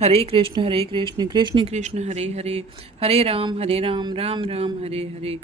हरे कृष्ण कृष्ण कृष्ण हरे हरे, हरे राम राम राम हरे हरे।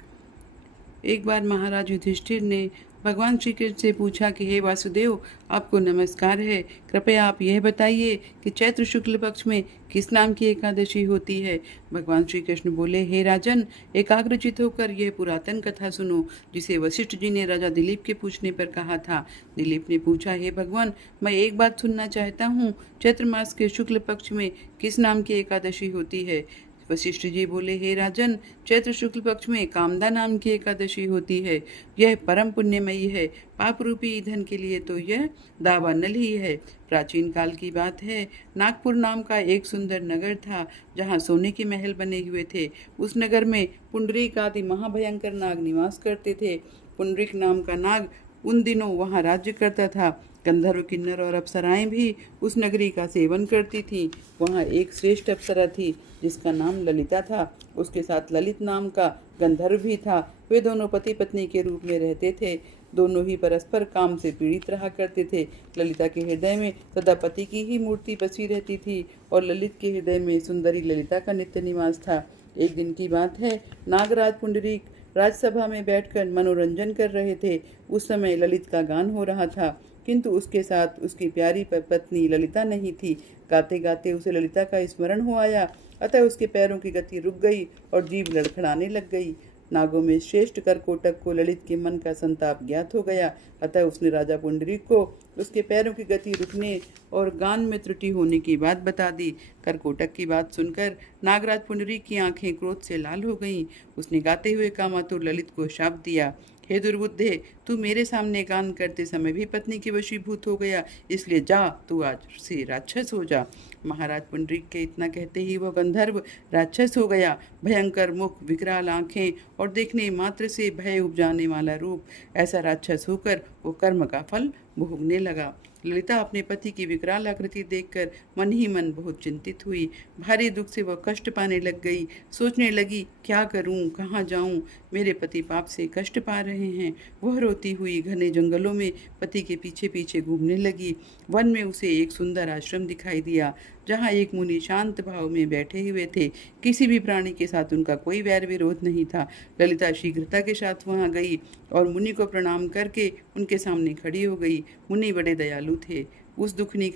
एक बार महाराज युधिष्ठिर ने भगवान श्री कृष्ण से पूछा कि हे वासुदेव, आपको नमस्कार है। कृपया आप यह बताइए कि चैत्र शुक्ल पक्ष में किस नाम की एकादशी होती है। भगवान श्री कृष्ण बोले, हे राजन, एकाग्रचित होकर यह पुरातन कथा सुनो, जिसे वशिष्ठ जी ने राजा दिलीप के पूछने पर कहा था। दिलीप ने पूछा, हे भगवान, मैं एक बात सुनना चाहता हूँ, चैत्र मास के शुक्ल पक्ष में किस नाम की एकादशी होती है। वशिष्ठ जी बोले, हे राजन, चैत्र शुक्ल पक्ष में कामदा नाम की एकादशी होती है। यह परम पुण्यमयी है। पाप रूपी ईंधन के लिए तो यह दावानल ही है। प्राचीन काल की बात है, नागपुर नाम का एक सुंदर नगर था, जहाँ सोने के महल बने हुए थे। उस नगर में पुंडरीक आदि महाभयंकर नाग निवास करते थे। पुंडरीक नाम का नाग उन दिनों वहाँ राज्य करता था। गंधर्व, किन्नर और अप्सराएं भी उस नगरी का सेवन करती थीं। वहाँ एक श्रेष्ठ अप्सरा थी, जिसका नाम ललिता था। उसके साथ ललित नाम का गंधर्व भी था। वे दोनों पति पत्नी के रूप में रहते थे। दोनों ही परस्पर काम से पीड़ित रहा करते थे। ललिता के हृदय में सदा पति की ही मूर्ति बसी रहती थी, और ललित के हृदय में सुंदरी ललिता का नित्य निवास था। एक दिन की बात है, नागराज पुंडरीक राजसभा में बैठकर मनोरंजन कर रहे थे। उस समय ललित का गान हो रहा था, किंतु उसके साथ उसकी प्यारी पत्नी ललिता नहीं थी। गाते गाते उसे ललिता का स्मरण हो आया, अतः उसके पैरों की गति रुक गई और जीभ लड़खड़ाने लग गई। नागों में श्रेष्ठ करकोटक को ललित के मन का संताप ज्ञात हो गया, अतः उसने राजा पुंडरीक को उसके पैरों की गति रुकने और गान में त्रुटि होने की बात बता दी। करकोटक की बात सुनकर नागराज पुंडरीक की आंखें क्रोध से लाल हो गईं। उसने गाते हुए कामातुर ललित को शाप दिया, हे दुर्बुद्धे, तू मेरे सामने गान करते समय भी पत्नी के वशीभूत हो गया, इसलिए जा, तू आज से राक्षस हो जा। महाराज पुंडरीक के इतना कहते ही वह गंधर्व राक्षस हो गया। भयंकर मुख, विकराल आंखें और देखने मात्र से भय उपजाने वाला रूप, ऐसा राक्षस होकर वो कर्म का फल भोगने लगा। ललिता अपने पति की विकराल आकृति देखकर मन ही मन बहुत चिंतित हुई। भारी दुख से वह कष्ट पाने लग गई। सोचने लगी, क्या करूं, कहाँ जाऊं, मेरे पति पाप से कष्ट पा रहे हैं। वह रोती हुई घने जंगलों में पति के पीछे पीछे घूमने लगी। वन में उसे एक सुंदर आश्रम दिखाई दिया, जहाँ एक मुनि शांत भाव में बैठे हुए थे। किसी भी प्राणी के साथ उनका कोई वैर विरोध नहीं था। ललिता शीघ्रता के साथ वहाँ गई और मुनि को प्रणाम करके उनके सामने खड़ी हो गई। मुनि बड़े दयालु थे। उस दुखनी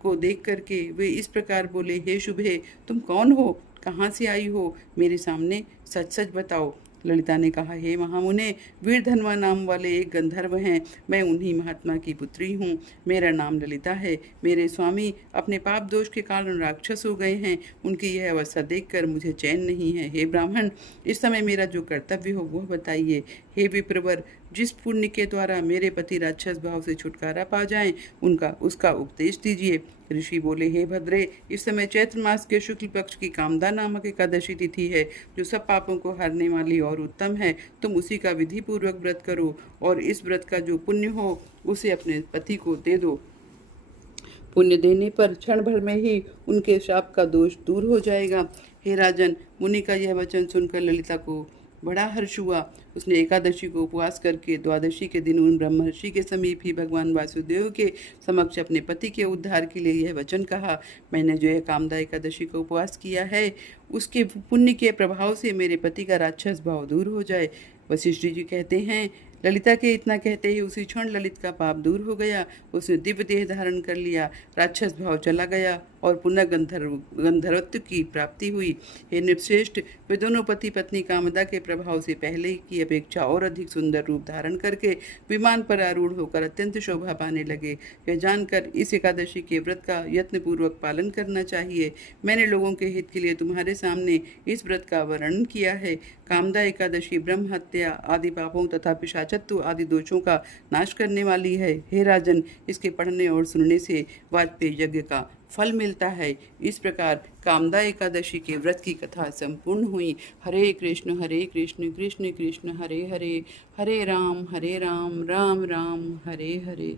को देख करके वे इस प्रकार बोले, हे शुभे, तुम कौन हो, कहाँ से आई हो, मेरे सामने सच सच बताओ। ललिता ने कहा, हे महामुने, वीरधनवा नाम वाले एक गंधर्व हैं। मैं उन्हीं महात्मा की पुत्री हूँ। मेरा नाम ललिता है। मेरे स्वामी अपने पाप दोष के कारण राक्षस हो गए हैं। उनकी यह अवस्था देखकर मुझे चैन नहीं है। हे ब्राह्मण, इस समय मेरा जो कर्तव्य हो वह बताइए। हे विप्रवर, जिस पुण्य के द्वारा मेरे पति राक्षस भाव से छुटकारा पा जाएं, उसका उपदेश दीजिए। ऋषि बोले, हे भद्रे, इस समय चैत्र मास के शुक्ल पक्ष की कामदा नामक एकादशी तिथि है, जो सब पापों को हरने वाली और उत्तम है। तुम उसी का विधि पूर्वक व्रत करो, और इस व्रत का जो पुण्य हो उसे अपने पति को दे दो। पुण्य देने पर क्षण भर में ही उनके शाप का दोष दूर हो जाएगा। हे राजन, मुनि का यह वचन सुनकर ललिता को बड़ा हर्ष हुआ। उसने एकादशी को उपवास करके द्वादशी के दिन उन ब्रह्मर्षि के समीप ही भगवान वासुदेव के समक्ष अपने पति के उद्धार के लिए यह वचन कहा, मैंने जो यह कामदा एकादशी का उपवास किया है, उसके पुण्य के प्रभाव से मेरे पति का राक्षस भाव दूर हो जाए। वशिष्ठ जी कहते हैं, ललिता के इतना कहते ही उसी क्षण ललित का पाप दूर हो गया। उसने दिव्य देह धारण कर लिया, राक्षस भाव चला गया और पुनः गंधर्वत्व की प्राप्ति हुई। हे नृपश्रेष्ठ, वे दोनों पति पत्नी कामदा के प्रभाव से पहले की अपेक्षा और अधिक सुंदर रूप धारण करके विमान पर आरूढ़ होकर अत्यंत शोभा पाने लगे। यह जानकर इस एकादशी के व्रत का यत्नपूर्वक पालन करना चाहिए। मैंने लोगों के हित के लिए तुम्हारे सामने इस व्रत का वर्णन किया है। कामदा एकादशी ब्रह्म हत्या आदि पापों तथा पिशाचत्व आदि दोषों का नाश करने वाली है। हे राजन, इसके पढ़ने और सुनने से वाजपेयी यज्ञ का फल मिलता है। इस प्रकार कामदा एकादशी के व्रत की कथा संपूर्ण हुई। हरे कृष्ण कृष्ण कृष्ण हरे हरे, हरे राम राम राम हरे हरे।